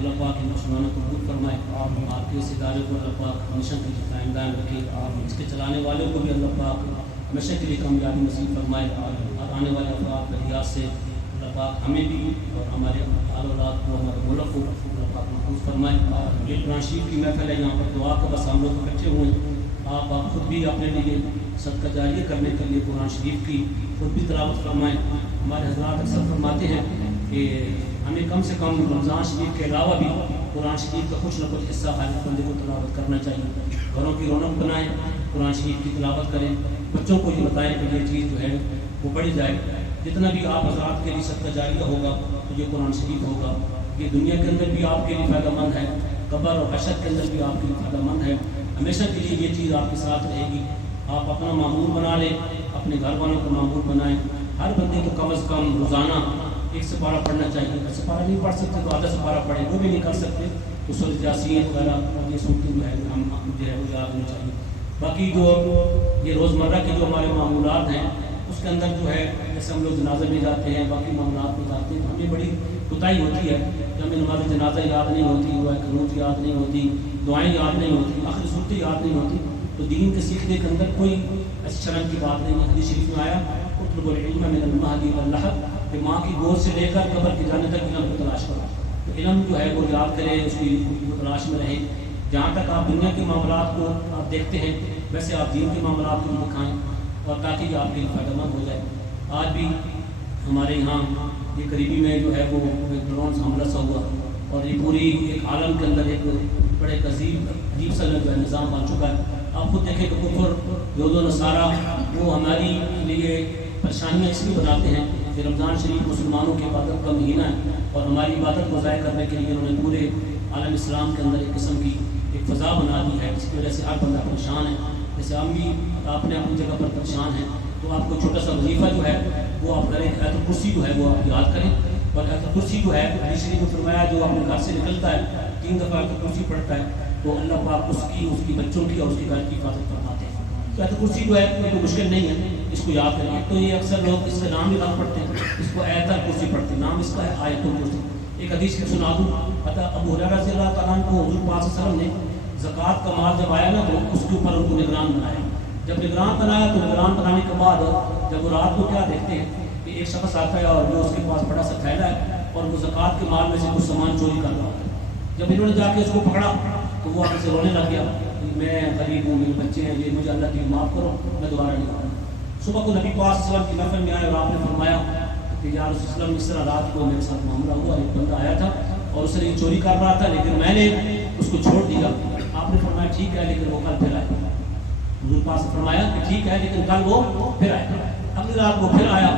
अल्लाह पाक इन मुसलमानों को कबूल फरमाए, आपके इस इदारे को अल्लाह पाक हमेशा के लिए कायम दायम रखे, इसके चलाने वालों को भी अल्लाह पाक हमेशा के लिए कामयाबी नसीब फरमाए, और आने वाले अफराद बलियात से अल्लाह पाक हमें भी और हमारे आल औलाद को, हमारे मुल्क को अल्लाह पाक महफूज फरमाए। ये कुरान शरीफ की महफिल है, यहाँ पर दुआ का बस हम लोग इकट्ठे हुए हैं। आप खुद भी अपने लिए सदका जारिया करने के लिए कुरान शरीफ की खुद भी तिलावत फरमाएँ। हमारे हज़रात अक्सर फरमाते हैं कि हमें कम से कम रमज़ान शरीफ के अलावा भी कुरान शरीफ का कुछ न कुछ हिस्सा हर बंदे को तिलावत करना चाहिए। घरों की रौनक बनाएं, कुरान शरीफ की तिलावत करें, बच्चों को ये बताएं कि ये चीज़ जो है वो बढ़ी जाए। जितना भी आप हज़रात के लिए सदका जारिया होगा तो ये कुरान शरीफ होगा। ये दुनिया के अंदर भी आपके लिए फ़ायदेमंद है, कब्र और हशर के अंदर भी आपके लिए फ़ायदेमंद है। हमेशा के लिए ये चीज़ आपके साथ रहेगी। आप अपना मामूल बना लें, अपने घर वालों को मामूल बनाएं। हर बंदे को कम अज़ कम रोज़ाना 1 सिपारा पढ़ना चाहिए। अगर सिपारा नहीं पढ़ सकते तो आधा सिपारा पढ़ें, वो भी नहीं कर सकते तो सूरह यासीन वगैरह ये सुनते जो है हम जो है वो याद होनी चाहिए। बाकी जो ये रोज़मर्रा के जो हमारे मामूलात हैं उसके अंदर जो है जैसे हम लोग जनाज़े में जाते हैं, बाकी मामलात में जाते हैं, हमें बड़ी कोताही होती है कि हमें नमाज़ जनाज़ा याद नहीं होती, दुआ क़ुनूत याद नहीं होती, दुआएं याद नहीं होती, आखिरी सूरतें याद नहीं होती। तो दीन के सीखने के अंदर कोई ऐसी शर्म की बात नहीं है। हदीस शरीफ में आया उतलुबुल इल्म मिनल महदी वल लहद, कि माँ की गोद से लेकर कब्र के जाने तक इल्म को तलाश करो। तो इल्म जो है वो याद करें, उसकी तलाश में रहें। जहाँ तक आप दुनिया के मामलात को आप देखते हैं वैसे आप दीन के मामलात को भी दिखाएँ, और ताकि ये आपके लिए फ़ायदेमंद हो जाए। आज भी हमारे यहाँ ये करीबी में जो है वो ड्रोन हमला सा हुआ, और ये पूरी एक आलम के अंदर एक बड़े अजीब सा जो है निज़ाम बन चुका है। आप खुद देखें कि कुफर यहूद नसारा वो हमारी लिए परेशानियाँ इसलिए बनाते हैं कि रमज़ान शरीफ मुसलमानों की इबादत का महीना है, और हमारी इबादत को ज़ाया करने के लिए उन्होंने पूरे आलम इस्लाम के अंदर एक किस्म की एक फ़ज़ा बना दी है, जिसकी वजह से हर बंदा परेशान है। जैसे हम भी अपने अपनी जगह पर परेशान हैं, तो आपको छोटा सा वजीफ़ा जो है वो आप करें, आयतुल कुर्सी जो है वो आप याद करें। और आयतुल कुर्सी जो है हदीस शरीफ में फरमाया जो अपने घर से निकलता है 3 दफ़ा आयतुल कुर्सी पढ़ता है तो अल्लाह पाक उसकी बच्चों की और उसकी घर की हिफाजत फरमाते हैं। तो आयतुल कुर्सी जो है कोई मुश्किल नहीं है, इसको याद करें। तो ये अक्सर लोग इसका नाम भी गलत पढ़ते हैं, इसको आयतुल कुर्सी पढ़ते हैं, नाम इसका है आयतुल कुर्सी। एक हदीस की सुना दूँ, अबू हुरैरा रज़ियल्लाहु तआला अन्हु को हुज़ूर पाक सल्लल्लाहु अलैहि वसल्लम ने ज़कात का माल जब आया ना तो उसके ऊपर उनको निगरान बनाया। जब निगरान बनाया तो निगरान बनाने के बाद जब वो रात को क्या देखते हैं कि एक शख्स आता है और वो उसके पास बड़ा सा थैला है और वो ज़कात के माल में से कुछ सामान चोरी कर रहा होता है। जब इन्होंने जाके उसको पकड़ा तो वो आपसे रोने लग गया, मैं गरीब हूँ, मेरे बच्चे हैं, ये मुझे अल्लाह की माफ़ करो, मैं दोबारा नहीं करूँगा। सुबह को नबी पाक सल्लल्लाहु अलैहि वसल्लम की महफिल में आए और आपने फरमाया कि या रसूल सल्लल्लाहु अलैहि वसल्लम इस तरह रात को मेरे साथ मामला हुआ, एक बंदा आया था और उसने ये चोरी कर रहा था लेकिन मैंने उसको छोड़ दिया। आपने फरमाया ठीक है लेकिन वो कल फिर आया। हुज़ूर पाक से फरमाया कि ठीक है लेकिन कल वो फिर आया। अगली रात वो फिर आया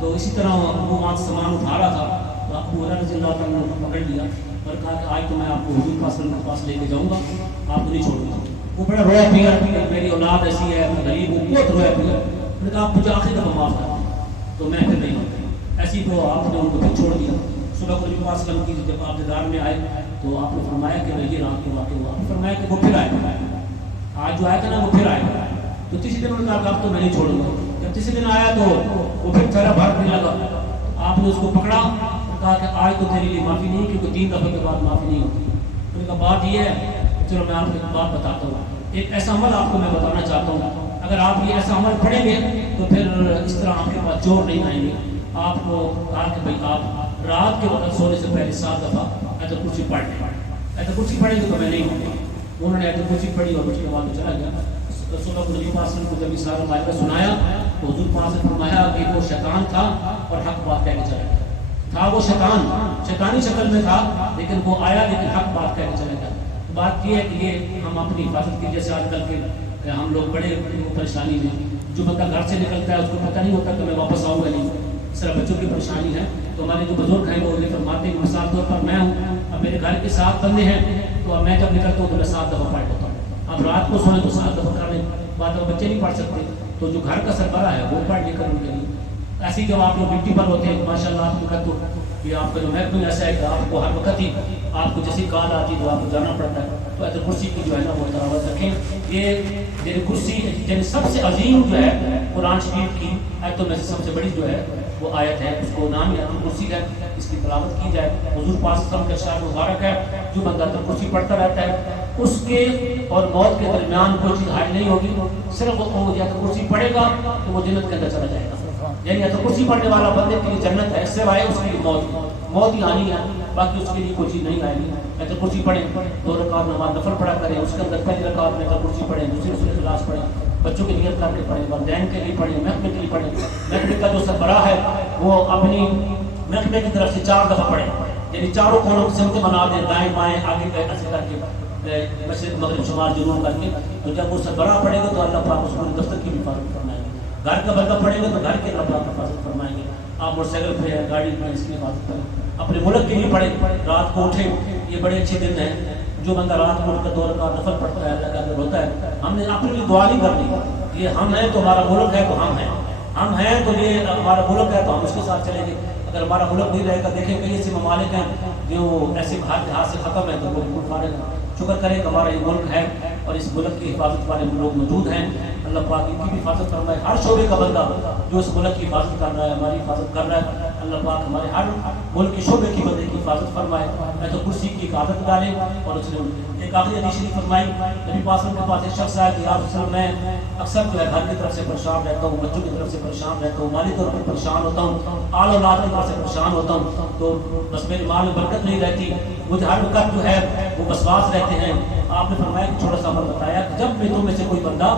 तो इसी तरह वो वहाँ से सामान उठा रहा था तो अबू हुरैरा रज़ियल्लाहु तआला अन्हु पकड़ लिया और कहा कि आज तो मैं आपको हुज़ूर पाक सल्लल्लाहु अलैहि वसल्लम के पास लेके जाऊँगा, आपको नहीं छोड़ूंगा। वो बड़ा रोया पिया, मेरी औलाद ऐसी है, मैं गरीब हूँ, बहुत रोया पिया। मैंने कहा आप मुझे आखिरी दफ़ा माफ़ कर तो मैं फिर नहीं होता। ऐसी तो आपने उनको फिर छोड़ दिया। सुबह को नबी पाक सल्लल्लाहु अलैहि वसल्लम की जब आप दीदार में आए तो आपने फरमाया कि ये रात को वाक़या हुआ। आपने फरमाया कि वो फिर आएगा, आज जो आया था ना वो फिर आएगा। तो तीसरे दिन उन्होंने कहा तो मैं नहीं छोड़ूंगा। जब तीसरे दिन आया तो वो फिर थैला भरने लगा। आपने उसको पकड़ा और कहा कि आज तो तेरे लिए माफ़ी नहीं, क्योंकि 3 दफ़े के बाद माफ़ी नहीं होती। उन्होंने कहा बात ये है, चलो मैं आपको एक बात बताता हूँ, एक ऐसा अमल आपको मैं बताना चाहता हूँ, अगर आप ये ऐसा अमल पढ़ेंगे तो फिर इस तरह आपके पास चोर नहीं आएंगे। आपको कहा कि भाई आप रात के वक्त सोने से पहले 7 दफ़ा आयतुल कुर्सी पढ़ लें। आयतुल कुर्सी पढ़ेंगे तो मैं नहीं होंगे। उन्होंने आयतुल कुर्सी पढ़ी और उसके बाद चला गया। सुबह को नबी पाक को जब सारा माजरा सुनाया तो हुज़ूर पाक ने फरमाया कि वो शैतान था और हक बात कह के चला गया था। वो शैतान शैतानी शक्ल में था लेकिन वो आया लेकिन हक बात कह के चला गया। बात ये है कि ये हम अपनी हिफाजत की, जैसे आजकल के हम लोग बड़े परेशानी में, जो बंदा घर से निकलता है उसको पता नहीं होता कि मैं वापस आऊँगा नहीं। इस तरह बच्चों की परेशानी है तो हमारे जो बुजुर्ग हैं वो ये फरमाते हैं, मिसाल तौर पर मैं हूँ, अब मेरे घर के 7 बंदे हैं तो अब मैं जब निकलता हूँ तो मैं 7 दफ़ा पढ़ लेता हूँ। अब रात को सोने तो 7 दफ़ा करने बाद बच्चे नहीं पढ़ सकते, तो जो घर का सरबराह है वो पढ़ लेकर उनके लिए। ऐसे ही जब आप लोग ड्यूटी पर होते हैं माशाल्लाह आपको कहते हो कि आपका जो महकमा ऐसा है कि आपको हर वक्त ही आपको जैसी कॉल आती है तो आपको जाना पड़ता है। तो ऐसे कुर्सी की जो है ना वो तलावत रखें। ये मेरी कुर्सी यानी सबसे अजीम जो है कुरान शरीफ की आयतों में से सबसे बड़ी जो है वो وہ آیت ہے، اس کو نام آیت الکرسی ہے، اس کی تلاوت کی جائے۔ حضور پاک صلی اللہ علیہ وسلم کا ارشاد مبارک ہے، جو بندہ آیت الکرسی پڑھتا رہتا ہے اس کے اور موت کے درمیان کوئی چیز حائل نہیں ہوگی، صرف وہ آیت الکرسی پڑھے گا تو وہ جنت کے اندر چلا جائے گا۔ یعنی آیت الکرسی پڑھنے والا بندے کے لیے جنت ہے، سوائے اس کے لیے موت ہی آنی ہے، باقی اس کے لیے کوئی چیز نہیں آئے گی۔ آیت الکرسی پڑھیں، 2 رکعت نماز نفل پڑھا کریں، اس کے اندر پہلی رکعت میں آیت الکرسی پڑھیں، دوسری سورۃ الاخلاص پڑھیں، بچوں کی نیت کر کے پڑھیں، والدین کے لیے پڑھیں، محکمے کے لیے پڑھیں۔ محکمے کا جو سربراہ ہے وہ اپنی محکمے کی طرف سے 4 دفعہ پڑھیں، یعنی چاروں کونوں کی سمت بنا دیں، دائیں بائیں آگے ایسے کر کے مشرق مغرب شمال جنوب کر کے۔ تو جب وہ سربراہ پڑھے گا تو اللہ پاک اس پورے دفتر کی بھی حفاظت فرمائیں گے، گھر کا بندہ پڑھے گا تو گھر کے اللہ پاک حفاظت فرمائیں گے۔ آپ موٹر سائیکل پہ گاڑی میں اس کی حفاظت کریں، اپنے ملک کے لیے پڑھیں، رات کو اٹھیں، یہ بڑے اچھے دن ہیں۔ جو بندہ رات کو اٹھ کر 2 رکعت نفل پڑھتا ہے اللہ کا اجر ہوتا ہے۔ ہم نے اپنے لیے دعا نہیں کرنی، یہ ہم ہیں تو ہمارا ملک ہے تو ہم ہیں تو یہ ہمارا ملک ہے تو ہم اس کے ساتھ چلیں گے۔ اگر ہمارا ملک نہیں رہے گا، دیکھیں کئی ایسے ممالک ہیں جو ایسے جہاز سے ختم ہے تو وہ بالکل فارغ ہے۔ شکر کریں کہ ہمارا یہ ملک ہے اور اس ملک کی حفاظت والے لوگ موجود ہیں۔ اللہ پاک ان کی بھی حفاظت فرمائے، ہر شعبے کا بندہ جو اس ملک کی حفاظت کر رہا ہے، ہماری حفاظت کر رہا ہے، اللہ پاک ہمارے ہر ملک کے شعبے کی بندے کی حفاظت فرمائے۔ میں تو کرسی کی عادت ڈالیں۔ اور اس نے ایک آخری حدیث شریف فرمائی، نبی پاک صلی اللہ علیہ وسلم کے پاس ایک شخص آیا کہ یا رسول اللہ میں اکثر جو ہے گھر کی طرف سے پریشان رہتا ہوں، بچوں کی طرف سے پریشان رہتا ہوں، مالی طور پر پریشان ہوتا ہوں، آل اولاد کی طرف سے پریشان ہوتا ہوں، تو بس میرے مال میں برکت نہیں رہتی، مجھے ہر وقت جو ہے وہ وسواس رہتے ہیں۔ آپ نے فرمایا کہ چھوٹا سا عمل بتایا کہ جب بھی تم میں سے کوئی بندہ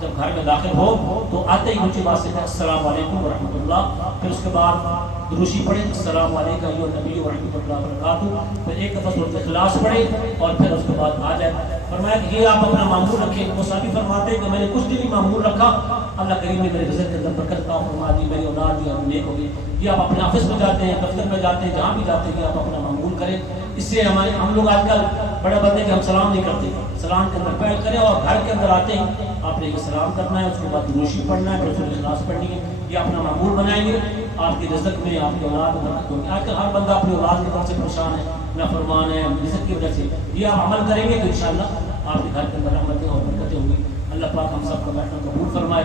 جب گھر میں داخل ہو تو آتے ہی اونچی بات سے السلام علیکم ورحمۃ اللہ، پھر اس کے بعد دروشی پڑھیں السلام علیکم ایھا النبی ورحمۃ اللہ وبرکاتہ، پھر ایک دفعہ سورۃ الاخلاص پڑھیں اور پھر اس کے بعد آ جائے۔ فرمایا کہ یہ آپ اپنا معمول رکھیں۔ وہ صحابی فرماتے ہیں کہ میں نے کچھ دن ہی معمول رکھا، اللہ کریم نے میرے رزق کے اندر برکت عطا فرما دی، میری اولاد جو ہے نیک ہو گئی۔ یہ آپ اپنے آفس میں جاتے ہیں، دفتر میں جاتے ہیں، جہاں بھی جاتے ہیں آپ اپنا معمول کریں۔ اس سے ہم لوگ آج کل بڑے بندے کہ ہم سلام نہیں کرتے، سلام کے اندر پہل کریں اور گھر کے اندر آتے ہیں آپ نے یہ سلام کرنا ہے، اس کے بعد دروشی پڑھنا ہے، پھر سورۃ الاخلاص پڑھنی ہے۔ یہ اپنا معمول بنائیں گے، آپ کے رزق میں آپ کی اولاد میں برکت ہوگی۔ آج کل ہر بندہ اپنی اولاد کی طرف سے پریشان ہے، نافرمان ہے رزق کی وجہ سے۔ یہ آپ عمل کریں گے تو انشاءاللہ آپ کے گھر کے اندر رحمتیں اور برکتیں ہوں گی۔ اللہ پاک ہم سب کو بیٹھنا قبول فرمائے۔